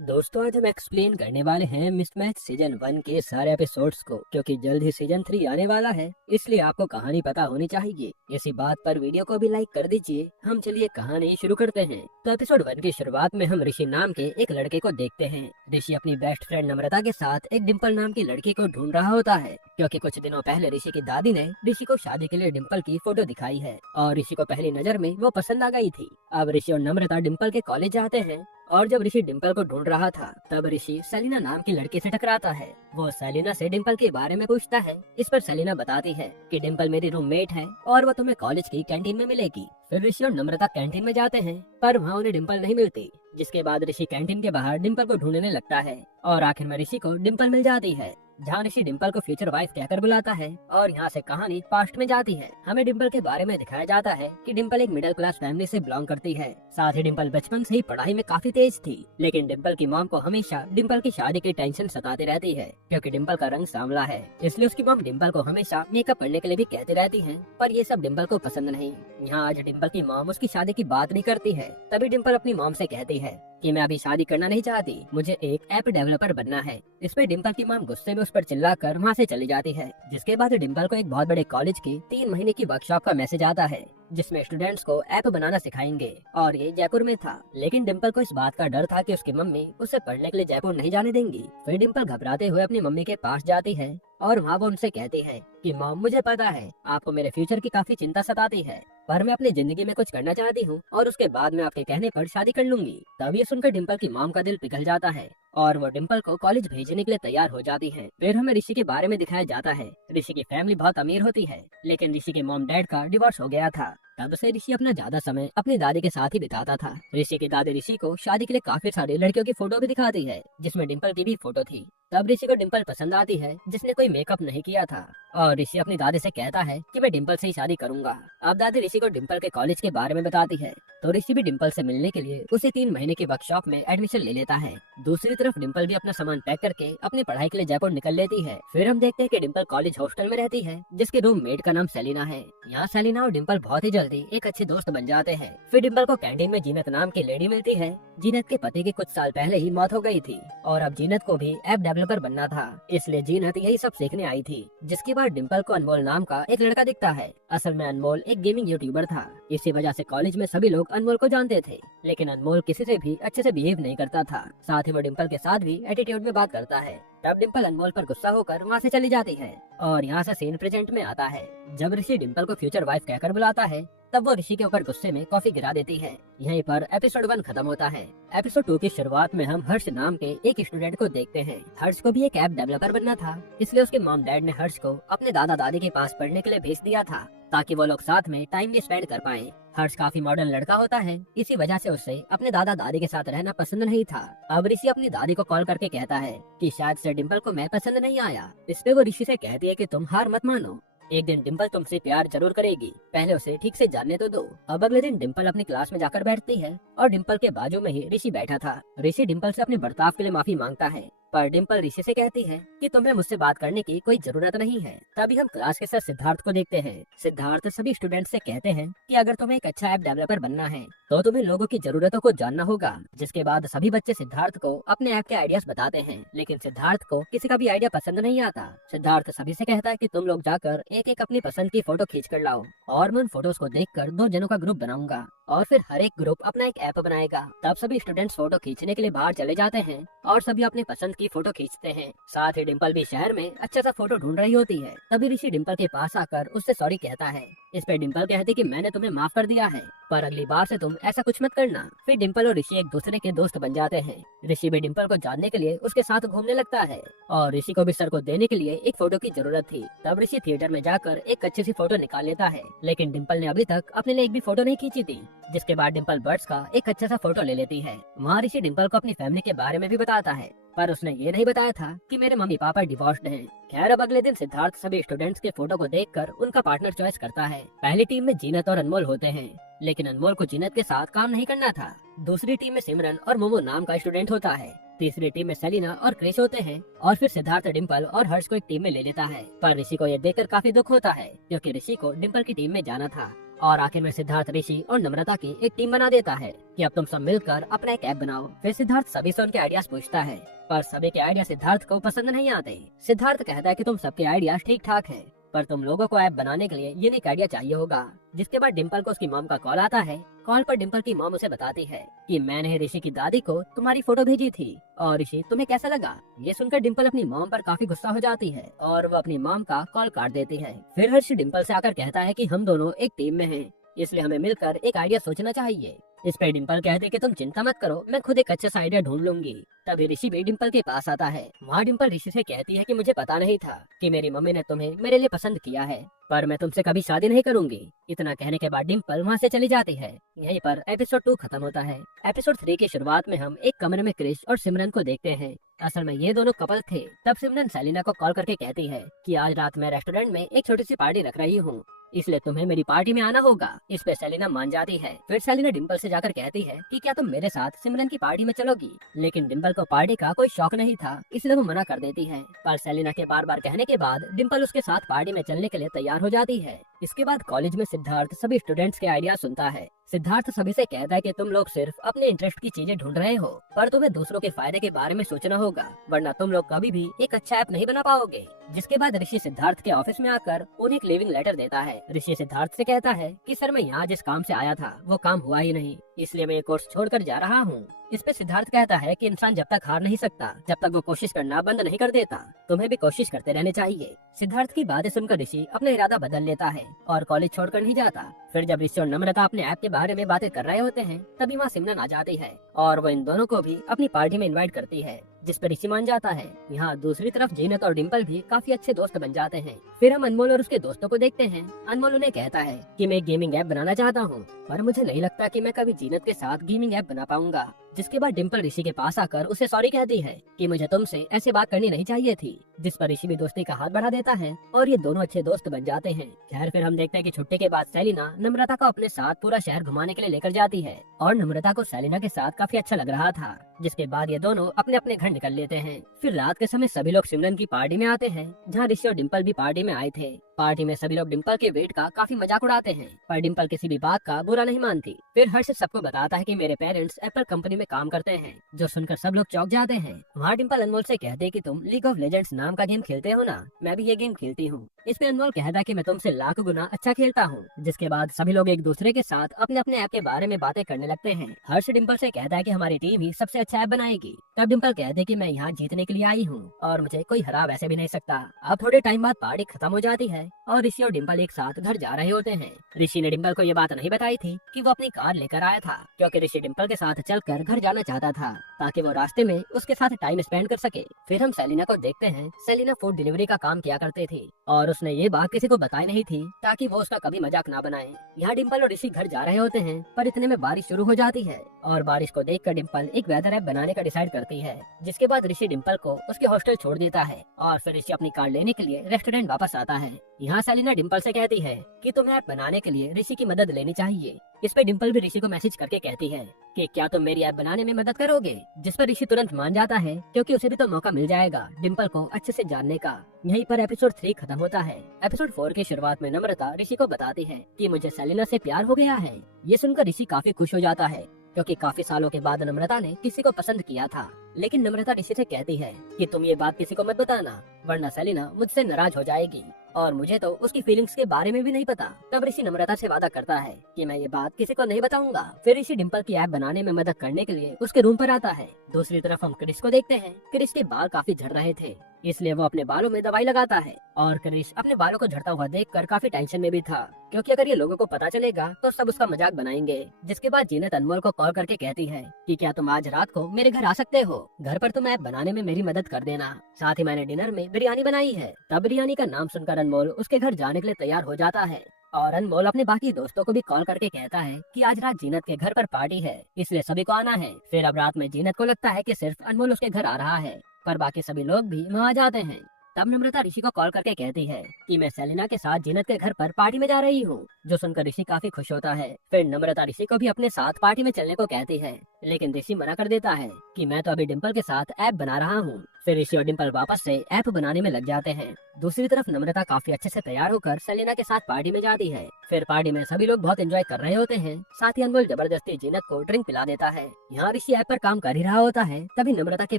दोस्तों आज हम एक्सप्लेन करने वाले हैं मिसमैच सीजन 1 के सारे एपिसोड्स को, क्योंकि जल्द ही सीजन 3 आने वाला है, इसलिए आपको कहानी पता होनी चाहिए। इसी बात पर वीडियो को भी लाइक कर दीजिए। हम चलिए कहानी शुरू करते हैं। तो एपिसोड 1 की शुरुआत में हम ऋषि नाम के एक लड़के को देखते हैं। ऋषि अपनी बेस्ट फ्रेंड नम्रता के साथ एक डिम्पल नाम की लड़की को ढूंढ रहा होता है, क्योंकि कुछ दिनों पहले ऋषि की दादी ने ऋषि को शादी के लिए डिम्पल की फोटो दिखाई है और ऋषि को पहली नजर में वो पसंद आ गई थी। अब ऋषि और नम्रता डिम्पल के कॉलेज जाते हैं और जब ऋषि डिम्पल को ढूंढ रहा था तब ऋषि सेलिना नाम की लड़की से टकराता है। वो सेलिना से डिम्पल के बारे में पूछता है। इस पर सेलिना बताती है कि डिम्पल मेरी रूममेट है और वो तुम्हें कॉलेज की कैंटीन में मिलेगी। फिर ऋषि और नम्रता कैंटीन में जाते हैं पर वहाँ उन्हें डिम्पल नहीं मिलती, जिसके बाद ऋषि कैंटीन के बाहर डिम्पल को ढूंढने लगता है और आखिर में ऋषि को डिम्पल मिल जाती है, जहाँ ऋषि डिम्पल को फ्यूचर वाइफ कहकर बुलाता है और यहाँ से कहानी पास्ट में जाती है। हमें डिम्पल के बारे में दिखाया जाता है कि डिम्पल एक मिडिल क्लास फैमिली से बिलोंग करती है। साथ ही डिम्पल बचपन से ही पढ़ाई में काफी तेज थी, लेकिन डिम्पल की मॉम को हमेशा डिम्पल की शादी की टेंशन सताती रहती है, क्योंकि डिम्पल का रंग सांवला है। इसलिए उसकी मॉम डिम्पल को हमेशा मेकअप करने के लिए भी कहती रहती है, पर ये सब डिम्पल को पसंद नहीं। यहाँ आज डिम्पल की मॉम उसकी शादी की बात नहीं करती है। तभी डिम्पल अपनी मॉम से कहती है कि मैं अभी शादी करना नहीं चाहती, मुझे एक ऐप डेवलपर बनना है। इस पे डिम्पल की मॉम गुस्से में उस पर चिल्लाकर वहाँ से चली जाती है। जिसके बाद डिम्पल को एक बहुत बड़े कॉलेज की 3 महीने की वर्कशॉप का मैसेज आता है, जिसमें स्टूडेंट्स को ऐप बनाना सिखाएंगे और ये जयपुर में था। लेकिन डिम्पल को इस बात का डर था कि उसकी मम्मी उसे पढ़ने के लिए जयपुर नहीं जाने देंगी। फिर डिम्पल घबराते हुए अपनी मम्मी के पास जाती है और वहाँ वो उनसे कहती है कि मॉम, मुझे पता है आपको मेरे फ्यूचर की काफी चिंता सताती है, पर मैं अपनी जिंदगी में कुछ करना चाहती हूँ और उसके बाद मैं आपके कहने पर शादी कर लूंगी। तब ये सुनकर डिम्पल की मॉम का दिल पिघल जाता है और वो डिम्पल को कॉलेज भेजने के लिए तैयार हो जाती है। फिर हमें ऋषि के बारे में दिखाया जाता है। ऋषि की फैमिली बहुत अमीर होती है, लेकिन ऋषि के मॉम डैड का डिवोर्स हो गया था। तब से ऋषि अपना ज्यादा समय अपनी दादी के साथ ही बिताता था। ऋषि की दादी ऋषि को शादी के लिए काफी सारी लड़कियों की फोटो भी दिखाती है, जिसमें डिम्पल की भी फोटो थी। तब ऋषि को डिम्पल पसंद आती है, जिसने कोई मेकअप नहीं किया था, और ऋषि अपनी दादी से कहता है कि मैं डिम्पल से ही शादी करूंगा। अब दादी ऋषि को डिम्पल के कॉलेज के बारे में बताती है, तो ऋषि भी डिम्पल से मिलने के लिए उसी 3 महीने की वर्कशॉप में एडमिशन ले लेता है। दूसरी तरफ डिम्पल भी अपना सामान पैक करके अपनी पढ़ाई के लिए जयपुर निकल लेती है। फिर हम देखते हैं कि डिम्पल कॉलेज हॉस्टल में रहती है, जिसके रूममेट का नाम सेलिना है। यहाँ सेलिना और डिम्पल बहुत ही जल्दी एक अच्छे दोस्त बन जाते हैं। फिर डिम्पल को कैंटीन में जीनत नाम की लेडी मिलती है। जीनत के पति की कुछ साल पहले ही मौत हो गई थी और अब जीनत को भी ऐप डेवलपर बनना था, इसलिए जीनत यही सब सीखने आई थी। जिसके बाद डिम्पल को अनमोल नाम का एक लड़का दिखता है। असल में अनमोल एक गेमिंग यूट्यूबर था। इसी वजह से कॉलेज में सभी लोग अनमोल को जानते थे, लेकिन अनमोल किसी से भी अच्छे से बिहेव नहीं करता था। साथ ही वो डिम्पल के साथ भी एटीट्यूड में बात करता है। तब डिम्पल अनमोल पर गुस्सा होकर वहाँ से चली जाती है और यहाँ से सीन प्रेजेंट में आता है। जब ऋषि डिम्पल को फ्यूचर वाइफ कहकर बुलाता है, तब वो ऋषि के ऊपर गुस्से में कॉफी गिरा देती है। यहीं पर एपिसोड 1 खत्म होता है। एपिसोड 2 की शुरुआत में हम हर्ष नाम के एक स्टूडेंट को देखते हैं। हर्ष को भी एक ऐप डेवलपर बनना था, इसलिए उसके मॉम डैड ने हर्ष को अपने दादा दादी के पास पढ़ने के लिए भेज दिया था, ताकि वो लोग साथ में टाइम भी स्पेंड कर पाए। हर्ष काफी मॉडर्न लड़का होता है, इसी वजह से उसे अपने दादा दादी के साथ रहना पसंद नहीं था। अब ऋषि अपनी दादी को कॉल करके कहता है कि शायद से डिम्पल को मैं पसंद नहीं आया। इस पे वो ऋषि से कहती है कि तुम हार मत मानो, एक दिन डिम्पल तुमसे प्यार जरूर करेगी, पहले उसे ठीक से जानने तो दो। अब अगले दिन डिम्पल अपनी क्लास में जाकर बैठती है और डिम्पल के बाजू में ही ऋषि बैठा था। ऋषि डिम्पल से अपने बर्ताव के लिए माफी मांगता है, पर डिम्पल ऋषि से कहती है कि तुम्हें मुझसे बात करने की कोई जरूरत नहीं है। तभी हम क्लास के सर सिद्धार्थ को देखते हैं। सिद्धार्थ सभी स्टूडेंट से कहते हैं कि अगर तुम्हें एक अच्छा ऐप डेवलपर बनना है तो तुम्हें लोगों की जरूरतों को जानना होगा। जिसके बाद सभी बच्चे सिद्धार्थ को अपने ऐप के आइडियाज बताते हैं, लेकिन सिद्धार्थ को किसी का भी आइडिया पसंद नहीं आता। सिद्धार्थ सभी से कहता है कि तुम लोग जाकर एक एक अपनी पसंद की फोटो खींच कर लाओ और मैं उन फोटोज को देखकर 2 जनों का ग्रुप बनाऊंगा और फिर हर एक ग्रुप अपना एक ऐप बनाएगा। तब सभी स्टूडेंट्स फोटो खींचने के लिए बाहर चले जाते हैं और सभी अपनी पसंद की फोटो खींचते हैं। साथ ही डिम्पल भी शहर में अच्छा सा फोटो ढूंढ रही होती है। तभी ऋषि डिम्पल के पास आकर उससे सॉरी कहता है। इस पे डिम्पल कहती कि मैंने तुम्हें माफ कर दिया है, पर अगली बार से तुम ऐसा कुछ मत करना। फिर डिम्पल और ऋषि एक दूसरे के दोस्त बन जाते हैं। ऋषि भी डिम्पल को जानने के लिए उसके साथ घूमने लगता है और ऋषि को भी सर को देने के लिए एक फोटो की जरूरत थी। तब ऋषि थिएटर में जाकर एक अच्छी सी फोटो निकाल लेता है, लेकिन डिम्पल ने अभी तक अपने लिए एक भी फोटो नहीं खींची थी। जिसके बाद डिम्पल बर्ड्स का एक अच्छा सा फोटो ले लेती है। वहाँ ऋषि डिम्पल को अपनी फैमिली के बारे में भी बताता है, पर उसने ये नहीं बताया था कि मेरे मम्मी पापा डिवोर्स्ड हैं। खैर अब अगले दिन सिद्धार्थ सभी स्टूडेंट्स के फोटो को देखकर उनका पार्टनर चॉइस करता है। पहली टीम में जीनत और अनमोल होते हैं, लेकिन अनमोल को जीनत के साथ काम नहीं करना था। दूसरी टीम में सिमरन और मोमो नाम का स्टूडेंट होता है। तीसरी टीम में सेलिना और क्रिश होते हैं और फिर सिद्धार्थ डिम्पल और हर्ष को एक टीम में ले लेता है। पर ऋषि को यह देखकर काफी दुख होता है, क्योंकि ऋषि को डिम्पल की टीम में जाना था। और आखिर में सिद्धार्थ ऋषि और नम्रता की एक टीम बना देता है कि अब तुम सब मिलकर अपना एक ऐप बनाओ। फिर सिद्धार्थ सभी से उनके आइडियाज पूछता है, पर सभी के आइडिया सिद्धार्थ को पसंद नहीं आते। सिद्धार्थ कहता है कि तुम सबके आइडियाज ठीक ठाक हैं, पर तुम लोगों को ऐप बनाने के लिए यूनिक आइडिया चाहिए होगा। जिसके बाद डिम्पल को उसकी मॉम का कॉल आता है। कॉल पर डिम्पल की मॉम उसे बताती है कि मैंने ऋषि की दादी को तुम्हारी फोटो भेजी थी और ऋषि तुम्हें कैसा लगा। ये सुनकर डिम्पल अपनी मॉम पर काफी गुस्सा हो जाती है और वो अपनी मॉम का कॉल काट देती है। फिर हर्ष डिम्पल से आकर कहता है कि हम दोनों एक टीम में हैं, इसलिए हमें मिलकर एक आइडिया सोचना चाहिए। इस पे डिम्पल कहते कि तुम चिंता मत करो, मैं खुद एक अच्छा सा आइडिया ढूंढ लूंगी। तभी ऋषि भी डिम्पल के पास आता है। वहाँ डिम्पल ऋषि से कहती है कि मुझे पता नहीं था कि मेरी मम्मी ने तुम्हें मेरे लिए पसंद किया है, पर मैं तुमसे कभी शादी नहीं करूंगी। इतना कहने के बाद डिम्पल वहाँ से चली जाती है। यहीं पर एपिसोड 2 खत्म होता है। एपिसोड 3 की शुरुआत में हम एक कमरे में क्रिश और सिमरन को देखते हैं। असल में ये दोनों कपल थे। तब सिमरन सेलिना को कॉल करके कहती है कि आज रात मैं रेस्टोरेंट में एक छोटी सी पार्टी रख रही हूँ, इसलिए तुम्हें मेरी पार्टी में आना होगा। इस पे सेलिना मान जाती है। फिर सेलिना डिम्पल से जाकर कहती है कि क्या तुम मेरे साथ सिमरन की पार्टी में चलोगी। लेकिन डिम्पल को पार्टी का कोई शौक नहीं था, इसलिए वो मना कर देती है। पर सेलिना के बार बार कहने के बाद डिम्पल उसके साथ पार्टी में चलने के लिए तैयार हो जाती है। इसके बाद कॉलेज में सिद्धार्थ सभी स्टूडेंट्स के आइडिया सुनता है। सिद्धार्थ सभी से कहता है कि तुम लोग सिर्फ अपने इंटरेस्ट की चीजें ढूंढ रहे हो, पर तुम्हें दूसरों के फायदे के बारे में सोचना होगा, वरना तुम लोग कभी भी एक अच्छा ऐप नहीं बना पाओगे। जिसके बाद ऋषि सिद्धार्थ के ऑफिस में आकर उन्हें एक लिविंग लेटर देता है। ऋषि सिद्धार्थ से कहता है कि सर मैं यहाँ जिस काम से आया था वो काम हुआ ही नहीं, इसलिए मैं ये कोर्स छोड़कर जा रहा हूँ। इस पे सिद्धार्थ कहता है कि इंसान जब तक हार नहीं सकता, जब तक वो कोशिश करना बंद नहीं कर देता। तुम्हें भी कोशिश करते रहने चाहिए। सिद्धार्थ की बातें सुनकर ऋषि अपना इरादा बदल लेता है और कॉलेज छोड़कर नहीं जाता। फिर जब ऋषि और नम्रता अपने ऐप के बारे में बातें कर रहे होते हैं, तभी वहाँ सिमरन आ जाती है और वो इन दोनों को भी अपनी पार्टी में इनवाइट करती है, जिस पर ऋषि मान जाता है। यहाँ दूसरी तरफ जीनत और डिम्पल भी काफी अच्छे दोस्त बन जाते हैं। फिर हम अनमोल और उसके दोस्तों को देखते हैं। अनमोल उन्हें कहता है कि मैं गेमिंग ऐप बनाना चाहता हूँ, पर मुझे नहीं लगता कि मैं कभी जीनत के साथ गेमिंग ऐप बना पाऊंगा। जिसके बाद डिम्पल ऋषि के पास आकर उसे सॉरी कहती है कि मुझे तुमसे ऐसी बात करनी नहीं चाहिए थी। जिस पर ऋषि भी दोस्ती का हाथ बढ़ा देता है और ये दोनों अच्छे दोस्त बन जाते हैं। खैर फिर हम देखते हैं कि छुट्टी के बाद सेलिना नम्रता को अपने साथ पूरा शहर घुमाने के लिए लेकर जाती है और नम्रता को सेलिना के साथ काफी अच्छा लग रहा था। जिसके बाद ये दोनों अपने अपने घर निकल लेते हैं। फिर रात के समय सभी लोग सिमरन की पार्टी में आते हैं, जहाँ ऋषि और डिम्पल भी पार्टी में आए थे। पार्टी में सभी लोग डिम्पल के वेट का काफी मजाक उड़ाते हैं, पर डिम्पल किसी भी बात का बुरा नहीं मानती। फिर हर्ष सबको बताता है कि मेरे पेरेंट्स एप्पल कंपनी में काम करते हैं, जो सुनकर सब लोग चौंक जाते हैं। वहाँ डिम्पल अनमोल से कहते हैं कि तुम लीग ऑफ लेजेंड्स नाम का गेम खेलते हो ना, मैं भी ये गेम खेलती हूँ। इस पे अनमोल कहता है कि मैं तुमसे लाख गुना अच्छा खेलता हूँ। जिसके बाद सभी लोग एक दूसरे के साथ अपने अपने ऐप के बारे में बातें करने लगते हैं। हर्ष डिम्पल से कहता है कि हमारी टीम ही सबसे अच्छा ऐप बनाएगी। तब डिम्पल कहते हैं कि मैं यहाँ जीतने के लिए आई हूँ और मुझे कोई हरा वैसे भी नहीं सकता। अब थोड़े टाइम बाद पार्टी खत्म हो जाती है और ऋषि और डिम्पल एक साथ घर जा रहे होते हैं। ऋषि ने डिम्पल को ये बात नहीं बताई थी कि वो अपनी कार लेकर आया था, क्योंकि ऋषि डिम्पल के साथ चलकर घर जाना चाहता था ताकि वो रास्ते में उसके साथ टाइम स्पेंड कर सके। फिर हम सेलिना को देखते हैं। सेलिना फूड डिलीवरी का काम किया करती थी और उसने ये बात किसी को बताई नहीं थी ताकि वो उसका कभी मजाक ना बनाए। यहाँ डिम्पल और ऋषि घर जा रहे होते हैं, पर इतने में बारिश शुरू हो जाती है और बारिश को देखकर डिम्पल एक वेदर ऐप बनाने का डिसाइड करती है। जिसके बाद ऋषि डिम्पल को उसके हॉस्टल छोड़ देता है और फिर ऋषि अपनी कार लेने के लिए रेस्टोरेंट वापस आता है। यहाँ सेलिना डिम्पल से कहती है कि तुम्हें ऐप बनाने के लिए ऋषि की मदद लेनी चाहिए। इस पे डिम्पल भी ऋषि को मैसेज करके कहती है कि क्या तुम मेरी ऐप बनाने में मदद करोगे। जिस पर ऋषि तुरंत मान जाता है, क्योंकि उसे भी तो मौका मिल जाएगा डिम्पल को अच्छे से जानने का। यहीं पर एपिसोड 3 खत्म होता है। एपिसोड 4 की शुरुआत में नम्रता ऋषि को बताती है कि मुझे सेलिना से प्यार हो गया है। ये सुनकर ऋषि काफी खुश हो जाता है, क्योंकि काफी सालों के बाद नम्रता ने किसी को पसंद किया था। लेकिन नम्रता ऋषि से कहती है कि तुम ये बात किसी को मत बताना, वरना सेलिना मुझसे नाराज हो जाएगी और मुझे तो उसकी फीलिंग्स के बारे में भी नहीं पता। तब ऋषि नम्रता से वादा करता है कि मैं ये बात किसी को नहीं बताऊंगा। फिर ऋषि डिम्पल की ऐप बनाने में मदद करने के लिए उसके रूम पर आता है। दूसरी तरफ हम क्रिश को देखते हैं। क्रिश के बाल काफी झड़ रहे थे, इसलिए वो अपने बालों में दवाई लगाता है और क्रिश अपने बालों को झड़ता हुआ देखकर काफी टेंशन में भी था, क्योंकि अगर ये लोगों को पता चलेगा तो सब उसका मजाक बनाएंगे। जिसके बाद जीनत अनमोल को कॉल करके कहती है कि क्या तुम आज रात को मेरे घर आ सकते हो, घर पर तुम ऐप बनाने में मेरी मदद कर देना। साथ ही मैंने डिनर में बिरयानी बनाई है। तब बिरयानी का नाम सुनकर अनमोल उसके घर जाने के लिए तैयार हो जाता है और अनमोल अपने बाकी दोस्तों को भी कॉल करके कहता है कि आज रात जीनत के घर पर पार्टी है, इसलिए सभी को आना है। फिर अब रात में जीनत को लगता है कि सिर्फ अनमोल उसके घर आ रहा है, पर बाकी सभी लोग भी वहाँ आ जाते हैं। तब नम्रता ऋषि को कॉल करके कहती है कि मैं सेलिना के साथ जीनत के घर पर पार्टी में जा रही हूँ, जो सुनकर ऋषि काफी खुश होता है। फिर नम्रता ऋषि को भी अपने साथ पार्टी में चलने को कहती है, लेकिन ऋषि मना कर देता है कि मैं तो अभी डिम्पल के साथ ऐप बना रहा हूँ। फिर ऋषि और डिम्पल वापस से ऐप बनाने में लग जाते हैं। दूसरी तरफ नम्रता काफी अच्छे से तैयार होकर सेलिना के साथ पार्टी में जाती है। फिर पार्टी में सभी लोग बहुत एंजॉय कर रहे होते हैं। साथ ही अनमोल जबरदस्ती जीनत को ड्रिंक पिला देता है। यहाँ ऋषि ऐप पर काम कर ही रहा होता है, तभी नम्रता के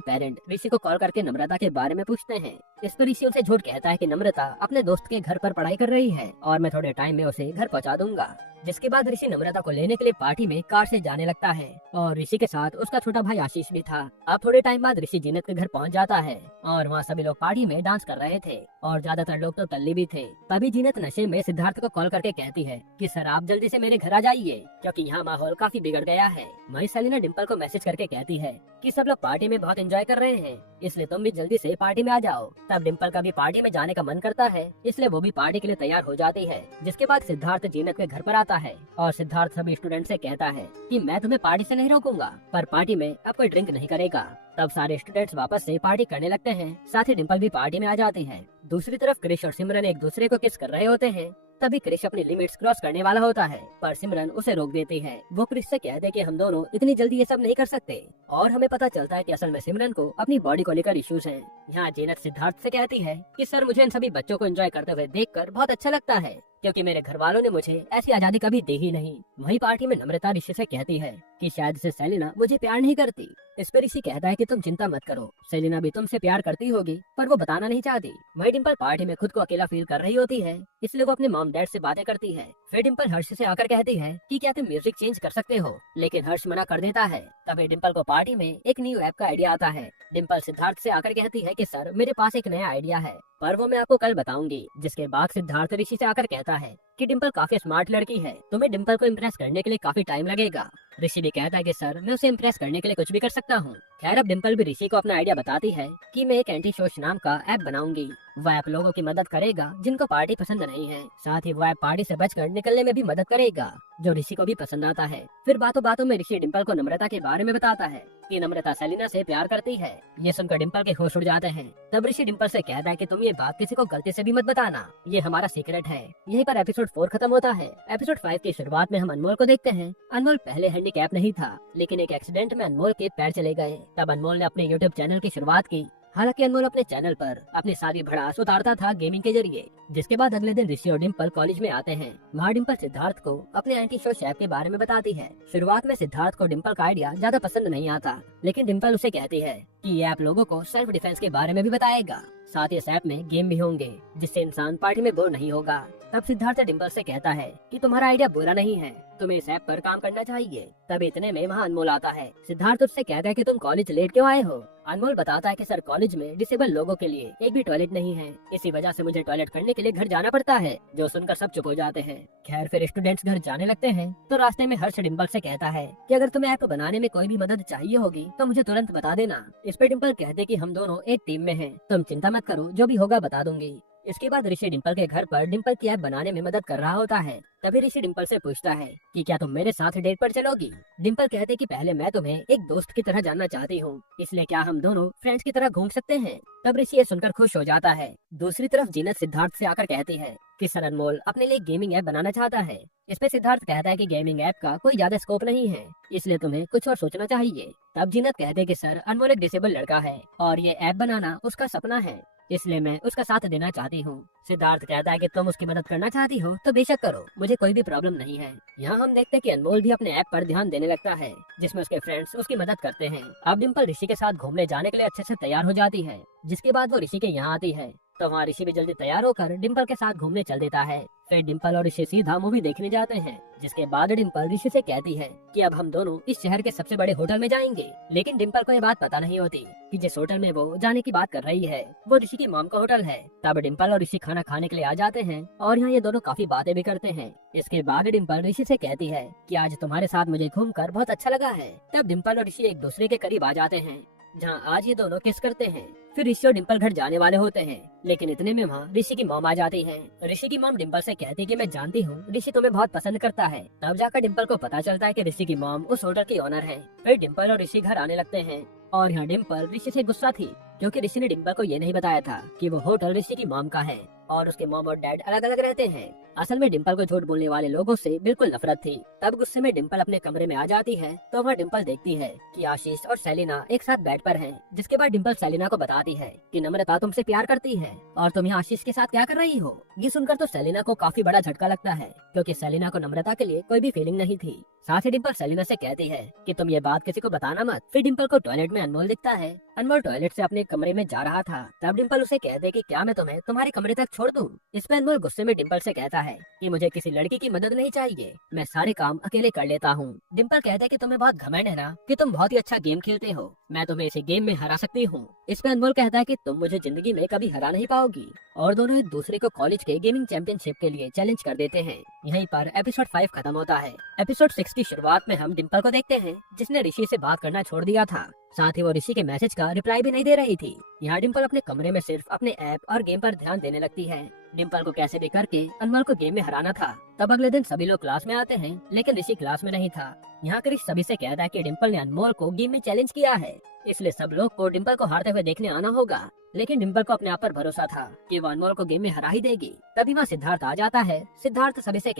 पेरेंट ऋषि को कॉल करके नम्रता के बारे में पूछते हैं। इस पर ऋषि उनसे झूठ कहता है कि नम्रता अपने दोस्त के घर पर पढ़ाई कर रही है और मैं थोड़े टाइम में उसे घर पहुँचा दूंगा। जिसके बाद ऋषि नम्रता को लेने के लिए पार्टी में कार से जाने लगता है और ऋषि के साथ उसका छोटा भाई आशीष भी था। अब थोड़े टाइम बाद ऋषि जीनत के घर पहुंच जाता है और वहाँ सभी लोग पार्टी में डांस कर रहे थे और ज्यादातर लोग तो टल्ली भी थे। तभी जीनत नशे में सिद्धार्थ को कॉल करके कहती है कि सर आप जल्दी से मेरे घर आ जाइए क्योंकि यहाँ माहौल काफी बिगड़ गया है। वहीं सेलिना डिम्पल को मैसेज करके कहती है कि सब लोग पार्टी में बहुत एंजॉय कर रहे हैं, इसलिए तुम भी जल्दी से पार्टी में आ जाओ। तब डिम्पल का भी पार्टी में जाने का मन करता है, इसलिए वो भी पार्टी के लिए तैयार हो जाती है। जिसके बाद सिद्धार्थ जीनत के घर पर आता है और सिद्धार्थ सभी स्टूडेंट से कहता है कि मैं तुम्हें पार्टी से नहीं रोकूंगा, पर पार्टी में अब कोई ड्रिंक नहीं करेगा। तब सारे स्टूडेंट्स वापस से पार्टी करने लगते हैं। साथ ही डिम्पल भी पार्टी में आ जाती है। दूसरी तरफ क्रिश और सिमरन एक दूसरे को किस कर रहे होते हैं। तभी क्रिश अपनी लिमिट्स क्रॉस करने वाला होता है, पर सिमरन उसे रोक देती है। वो क्रिश से कहते हैं कि हम दोनों इतनी जल्दी ये सब नहीं कर सकते और हमें पता चलता है कि असल में सिमरन को अपनी बॉडी को लेकर इश्यूज हैं। यहाँ जीनत सिद्धार्थ से कहती है कि सर मुझे इन सभी बच्चों को एंजॉय करते हुए देखकर बहुत अच्छा लगता है क्योंकि मेरे घर वालों ने मुझे ऐसी आजादी कभी दी ही नहीं। वही पार्टी में नम्रता ऋषि से कहती है कि शायद से सेलिना मुझे प्यार नहीं करती। इस पर ऋषि कहता है कि तुम चिंता मत करो, सेलिना भी तुमसे प्यार करती होगी पर वो बताना नहीं चाहती। वही डिम्पल पार्टी में खुद को अकेला फील कर रही होती है, इसलिए वो अपने मॉम डैड से बातें करती है। फिर डिम्पल हर्ष से आकर कहती है कि क्या तुम म्यूजिक चेंज कर सकते हो, लेकिन हर्ष मना कर देता है। तभी डिम्पल को पार्टी में एक न्यू ऐप का आइडिया आता है। डिम्पल सिद्धार्थ से आकर कहती है कि सर मेरे पास एक नया आइडिया है, पर वो मैं आपको कल बताऊंगी। जिसके बाद सिद्धार्थ ऋषि से आकर कहता है कि डिम्पल काफी स्मार्ट लड़की है, तुम्हें डिम्पल को इम्प्रेस करने के लिए काफी टाइम लगेगा। ऋषि भी कहता है कि सर मैं उसे इम्प्रेस करने के लिए कुछ भी कर सकता हूँ। खैर अब डिम्पल भी ऋषि को अपना आइडिया बताती है कि मैं एक एंटी सोच नाम का ऐप बनाऊंगी। वह ऐप लोगों की मदद करेगा जिनको पार्टी पसंद नहीं है। साथ ही वह ऐप पार्टी से बचकर निकलने में भी मदद करेगा, जो ऋषि को भी पसंद आता है। फिर बातों बातों में ऋषि डिम्पल को नम्रता के बारे में बताता है कि नम्रता सेलिना से प्यार करती है। ये सुनकर डिम्पल के होश उड़ जाते हैं। तब ऋषि डिम्पल से कहता है कि तुम ये बात किसी को गलती से भी मत बताना, ये हमारा सीक्रेट है। यहीं पर एपिसोड 4 खत्म होता है। एपिसोड 5 की शुरुआत में हम अनमोल को देखते हैं। अनमोल पहले हैंडीकैप नहीं था, लेकिन एक एक्सीडेंट में अनमोल के पैर चले गए। तब अनमोल ने अपने यूट्यूब चैनल की शुरुआत की। हालांकि अनमोल अपने चैनल पर अपनी सारी भड़ास उतारता था गेमिंग के जरिए। जिसके बाद अगले दिन ऋषि और डिम्पल कॉलेज में आते हैं। वहाँ डिम्पल सिद्धार्थ को अपने एंटी सोच ऐप के बारे में बताती है। शुरुआत में सिद्धार्थ को डिम्पल का आइडिया ज्यादा पसंद नहीं आता, लेकिन डिम्पल उसे कहती है कि ये ऐप लोगों को सेल्फ डिफेंस के बारे में भी बताएगा। साथ ही इस ऐप में गेम भी होंगे जिससे इंसान पार्टी में बोर नहीं होगा। तब सिद्धार्थ डिम्पल से कहता है कि तुम्हारा आइडिया बुरा नहीं है, तुम्हें इस ऐप पर काम करना चाहिए। तब इतने में वहाँ अनमोल आता है। सिद्धार्थ उससे कहता है कि तुम कॉलेज लेट क्यों आए हो। अनमोल बताता है कि सर कॉलेज में डिसेबल लोगों के लिए एक भी टॉयलेट नहीं है, इसी वजह से मुझे टॉयलेट करने के लिए घर जाना पड़ता है। जो सुनकर सब चुप हो जाते हैं। खैर फिर स्टूडेंट्स घर जाने लगते हैं तो रास्ते में हर्ष डिम्पल से कहता है कि अगर तुम्हें ऐप बनाने में कोई भी मदद चाहिए होगी तो मुझे तुरंत बता देना। इस पे डिम्पल कहते कि हम दोनों एक टीम में हैं, तुम चिंता मत करो, जो भी होगा बता दूंगी। इसके बाद ऋषि डिम्पल के घर पर डिम्पल की ऐप बनाने में मदद कर रहा होता है। तभी ऋषि डिम्पल से पूछता है कि क्या तुम मेरे साथ डेट पर चलोगी। डिम्पल कहते कि पहले मैं तुम्हें एक दोस्त की तरह जानना चाहती हूँ, इसलिए क्या हम दोनों फ्रेंड्स की तरह घूम सकते हैं। तब ऋषि ये सुनकर खुश हो जाता है। दूसरी तरफ जीनत सिद्धार्थ से आकर कहती है कि सर अनमोल अपने लिए गेमिंग ऐप बनाना चाहता है। इस पे सिद्धार्थ कहता है कि गेमिंग ऐप का कोई ज्यादा स्कोप नहीं है, इसलिए तुम्हें कुछ और सोचना चाहिए। तब जीनत कहते हैं कि सर अनमोल एक डिसेबल लड़का है और ये ऐप बनाना उसका सपना है, इसलिए मैं उसका साथ देना चाहती हूँ। सिद्धार्थ कहता है कि तुम उसकी मदद करना चाहती हो तो बेशक करो, मुझे कोई भी प्रॉब्लम नहीं है। यहाँ हम देखते हैं कि अनमोल भी अपने ऐप पर ध्यान देने लगता है, जिसमें उसके फ्रेंड्स उसकी मदद करते हैं। अब डिम्पल ऋषि के साथ घूमने जाने के लिए अच्छे से तैयार हो जाती है। जिसके बाद वो ऋषि के यहाँ आती है तो वहाँ ऋषि भी जल्दी तैयार होकर डिम्पल के साथ घूमने चल देता है। फिर डिम्पल और ऋषि सीधा मूवी देखने जाते हैं। जिसके बाद डिम्पल ऋषि से कहती है कि अब हम दोनों इस शहर के सबसे बड़े होटल में जाएंगे। लेकिन डिम्पल को ये बात पता नहीं होती कि जिस होटल में वो जाने की बात कर रही है वो ऋषि की मॉम का होटल है। तब डिम्पल और ऋषि खाना खाने के लिए आ जाते हैं और यहाँ ये दोनों काफी बातें भी करते हैं। इसके बाद डिम्पल ऋषि से कहती है कि आज तुम्हारे साथ मुझे घूमकर बहुत अच्छा लगा है। तब डिम्पल और ऋषि एक दूसरे के करीब आ जाते हैं, जहाँ आज ये दोनों किस करते हैं। फिर ऋषि और डिम्पल घर जाने वाले होते हैं, लेकिन इतने में वहाँ ऋषि की मॉम आ जाती है। ऋषि की मॉम डिम्पल से कहती है कि मैं जानती हूँ ऋषि तुम्हें बहुत पसंद करता है। तब जाकर डिम्पल को पता चलता है कि ऋषि की मॉम उस होटल की ओनर है। फिर डिम्पल और ऋषि घर आने लगते हैं और यहाँ डिम्पल ऋषि से गुस्सा थी क्योंकि ऋषि ने डिम्पल को ये नहीं बताया था कि वो होटल ऋषि की मॉम का है और उसके मॉम और डैड अलग अलग रहते हैं। असल में डिम्पल को झूठ बोलने वाले लोगों से बिल्कुल नफरत थी। तब गुस्से में डिम्पल अपने कमरे में आ जाती है तो वह डिम्पल देखती है कि आशीष और सेलिना एक साथ बेड पर हैं। जिसके बाद डिम्पल सेलिना को बताती है कि नम्रता तुमसे प्यार करती है और तुम यहाँ आशीष के साथ क्या कर रही हो। ये सुनकर तो सेलिना को काफी बड़ा झटका लगता है, क्योंकि सेलिना को नम्रता के लिए कोई भी फीलिंग नहीं थी। साथ ही डिम्पल सेलिना से कहती है कि तुम ये बात किसी को बताना मत। फिर डिम्पल को टॉयलेट में अनमोल दिखता है। अनमोल टॉयलेट से अपने कमरे में जा रहा था। तब डिम्पल उसे कहते कि क्या मैं तुम्हें तुम्हारे कमरे तक छोड़ दूं। इस पर अनमोल गुस्से में डिम्पल से कहता है कि मुझे किसी लड़की की मदद नहीं चाहिए, मैं सारे काम अकेले कर लेता हूँ। डिम्पल कहता है कि तुम्हें बहुत घमंड है ना कि तुम बहुत ही अच्छा गेम खेलते हो, मैं तुम्हें इसी गेम में हरा सकती हूँ। इस पर अनमोल कहता है कि तुम मुझे जिंदगी में कभी हरा नहीं पाओगी। और दोनों एक दूसरे को कॉलेज के गेमिंग चैंपियनशिप के लिए चैलेंज कर देते हैं। यहीं पर एपिसोड 5 खत्म होता है। एपिसोड 6 की शुरुआत में हम डिम्पल को देखते हैं जिसने ऋषि से बात करना छोड़ दिया था। साथ ही वो ऋषि के मैसेज का रिप्लाई भी नहीं दे रही थी। यहाँ डिम्पल अपने कमरे में सिर्फ अपने ऐप और गेम पर ध्यान देने लगती है। डिम्पल को कैसे भी करके अनमोल को गेम में हराना था। तब अगले दिन सभी लोग क्लास में आते हैं, लेकिन ऋषि क्लास में नहीं था। यहाँ क्रिश सभी से कहता है कि डिम्पल ने अनमोल को गेम में चैलेंज किया है, इसलिए सब लोग को डिम्पल को हारते हुए देखने आना होगा। लेकिन डिम्पल को अपने आप पर भरोसा था कि वो अनमोल को गेम में हरा ही देगी। तभी वहाँ सिद्धार्थ आ जाता है। सिद्धार्थ सभी से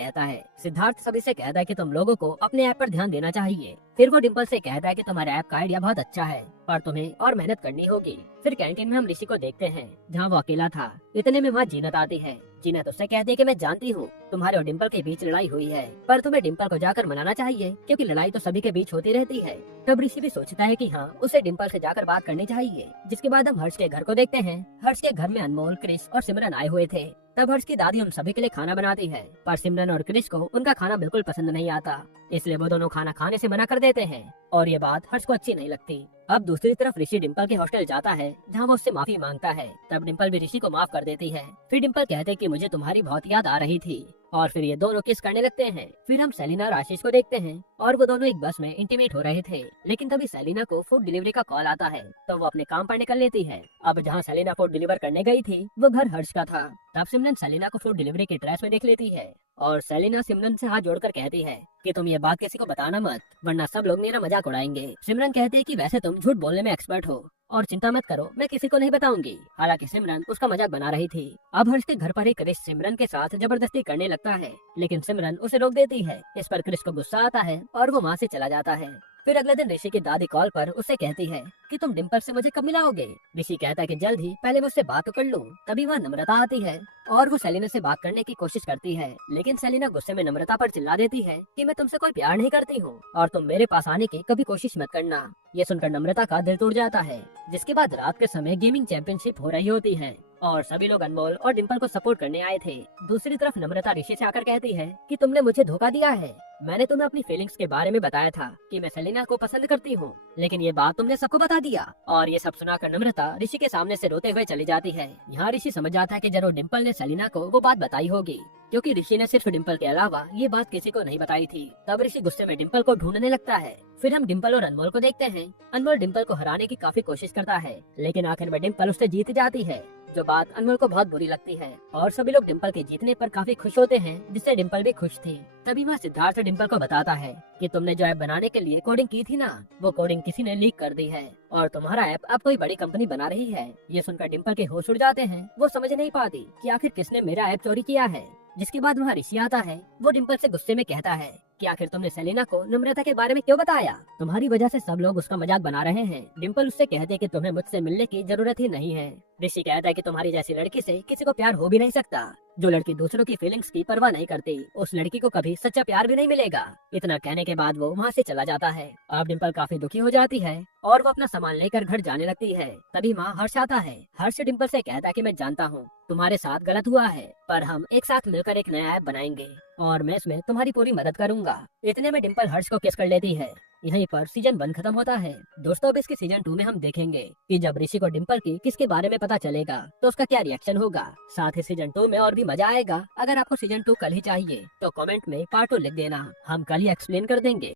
कहता है कि तुम लोगों को अपने ऐप पर ध्यान देना चाहिए। फिर वो डिम्पल से कहता है कि तुम्हारे ऐप का आइडिया बहुत अच्छा है, पर तुम्हें और मेहनत करनी होगी। फिर कैंटीन में हम ऋषि को देखते हैं जहाँ वो अकेला था। इतने में वहाँ जीनत आती है। जीनत उससे कहती है कि मैं जानती हूँ तुम्हारे और डिम्पल के बीच लड़ाई हुई है, पर तुम्हें डिम्पल को जाकर मनाना चाहिए, क्योंकि लड़ाई तो सभी के बीच होती रहती है। तब ऋषि भी सोचता है कि हाँ, उसे डिम्पल से जाकर बात करनी चाहिए। जिसके बाद हम हर्ष के घर को देखते हैं। हर्ष के घर में अनमोल, क्रिश और सिमरन आए हुए थे। तब हर्ष की दादी हम सभी के लिए खाना बनाती है, पर सिमरन और क्रिश को उनका खाना बिल्कुल पसंद नहीं आता, इसलिए वो दोनों खाना खाने से मना कर देते हैं और ये बात हर्ष को अच्छी नहीं लगती। अब दूसरी तरफ ऋषि डिम्पल के हॉस्टल जाता है, जहाँ वो उससे माफी मांगता है। तब डिम्पल भी ऋषि को माफ कर देती है। फिर डिम्पल कहते हैं कि मुझे तुम्हारी बहुत याद आ रही थी, और फिर ये दोनों किस करने लगते हैं। फिर हम सेलिना और आशीष को देखते हैं और वो दोनों एक बस में इंटीमेट हो रहे थे। लेकिन तभी सेलिना को फूड डिलीवरी का कॉल आता है, तो वो अपने काम पर निकल लेती है। अब जहाँ सेलिना फूड डिलीवर करने गई थी वो घर हर्ष का था। तब सिमरन सेलिना को फूड डिलीवरी के ड्रेस में देख लेती है और सेलिना सिमरन से हाथ जोड़कर कहती है कि तुम ये बात किसी को बताना मत, वरना सब लोग मेरा मजाक उड़ाएंगे। सिमरन कहती है कि वैसे तुम झूठ बोलने में एक्सपर्ट हो और चिंता मत करो, मैं किसी को नहीं बताऊंगी। हालांकि सिमरन उसका मजाक बना रही थी। अब हर्ष के घर पर ही क्रिश सिमरन के साथ जबरदस्ती करने लगता है, लेकिन सिमरन उसे रोक देती है। इस पर क्रिश को गुस्सा आता है और वो वहाँ से चला जाता है। फिर अगले दिन ऋषि की दादी कॉल पर उससे कहती है कि तुम डिम्पल से मुझे कब मिलाओगे। ऋषि कहता है कि जल्द ही, पहले मैं उससे बात तो कर लूं। तभी वहाँ नम्रता आती है और वो सेलिना से बात करने की कोशिश करती है, लेकिन सेलिना गुस्से में नम्रता पर चिल्ला देती है कि मैं तुमसे कोई प्यार नहीं करती हूँ और तुम मेरे पास आने की कभी कोशिश मत करना। ये सुनकर नम्रता का दिल टूट जाता है। जिसके बाद रात के समय गेमिंग चैंपियनशिप हो रही होती है और सभी लोग अनमोल और डिम्पल को सपोर्ट करने आए थे। दूसरी तरफ नम्रता ऋषि से आकर कहती है कि तुमने मुझे धोखा दिया है। मैंने तुम्हें अपनी फीलिंग्स के बारे में बताया था कि मैं सेलिना को पसंद करती हूँ, लेकिन ये बात तुमने सबको बता दिया। और ये सब सुनाकर नम्रता ऋषि के सामने से रोते हुए चली जाती है। यहाँ ऋषि समझ जाता है कि जरूर डिम्पल ने सेलिना को वो बात बताई होगी, क्योंकि ऋषि ने सिर्फ डिम्पल के अलावा ये बात किसी को नहीं बताई थी। तब ऋषि गुस्से में डिम्पल को ढूंढने लगता है। फिर हम डिम्पल और अनमोल को देखते हैं। अनमोल डिम्पल को हराने की काफी कोशिश करता है, लेकिन आखिर में डिम्पल उससे जीत जाती है, जो बात अनमोल को बहुत बुरी लगती है। और सभी लोग डिम्पल के जीतने पर काफी खुश होते हैं, जिससे डिम्पल भी खुश थी। तभी वह सिद्धार्थ डिम्पल को बताता है कि तुमने जो ऐप बनाने के लिए कोडिंग की थी ना, वो कोडिंग किसी ने लीक कर दी है और तुम्हारा ऐप अब कोई बड़ी कंपनी बना रही है। ये सुनकर डिम्पल के होश उड़ जाते हैं। वो समझ नहीं पाती कि आखिर किसने मेरा ऐप चोरी किया है। जिसके बाद वहाँ ऋषि आता है। वो डिम्पल से गुस्से में कहता है कि आखिर तुमने सेलिना को नम्रता के बारे में क्यों बताया? तुम्हारी वजह से सब लोग उसका मजाक बना रहे हैं। डिम्पल उससे कहते कि तुम्हें मुझसे मिलने की जरूरत ही नहीं है। ऋषि कहता है कि तुम्हारी जैसी लड़की से किसी को प्यार हो भी नहीं सकता। जो लड़की दूसरों की फीलिंग्स की परवाह नहीं करती, उस लड़की को कभी सच्चा प्यार भी नहीं मिलेगा। इतना कहने के बाद वो वहाँ से चला जाता है। अब डिम्पल काफी दुखी हो जाती है और वो अपना सामान लेकर घर जाने लगती है। तभी वहाँ हर्ष आता है। हर्ष डिम्पल से कहता है कि मैं जानता हूँ तुम्हारे साथ गलत हुआ है, पर हम एक साथ मिलकर एक नया ऐप बनाएंगे और मैं इसमें तुम्हारी पूरी मदद करूंगा। इतने में डिम्पल हर्ष को किस कर लेती है। यहीं पर सीजन 1 खत्म होता है। दोस्तों अब इसके सीजन 2 में हम देखेंगे कि जब ऋषि को डिम्पल की किसके बारे में पता चलेगा तो उसका क्या रिएक्शन होगा। साथ ही सीजन 2 में और भी मजा आएगा। अगर आपको सीजन 2 कल ही चाहिए तो कमेंट में पार्ट 2 लिख देना, हम कल ही एक्सप्लेन कर देंगे।